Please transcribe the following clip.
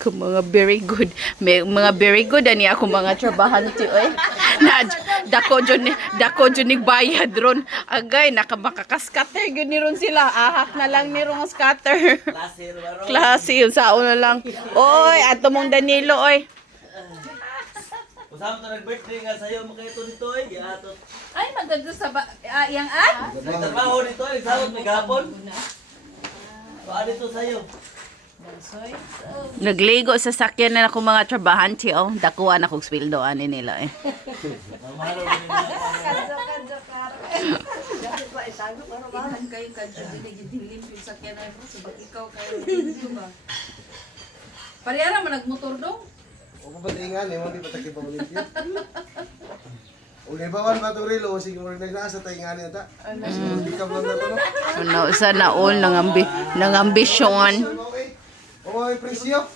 Ako mga very good. May mga very good ani ako mga trabahante oy. Na dako jud ni bayad ron. Agay nakamakakaskatter gyud ni ron sila. Ahak na lang ni ron ang scatter. Klase yun sa una lang. Oy, ato mong Danilo oy. Usama to nag-birthday nga sa'yo, makaito dito eh. Yato. Ay, maganda sa yang Nagtrabaho dito eh, sahod may gapon. Paano dito sa'yo? Dansoy. Nagligo sa sakyan na ako mga trabahante oh. Dakuha na kong sweldo ani nila eh. Mamalo rin na. Ilan kayo kadyo dilim yung sakyan na ito. Sabag ikaw kayo dito ba? Parehara man nagmotor dong. O papatingan, eh, hindi pa takip pa ulit yun. Uli bawan ba ito rilo, sige mo rin nagnasa taingan yun ta. Hindi ka vlog na ito, no? Ano sa naol nang ambisyon. Okay, presyo.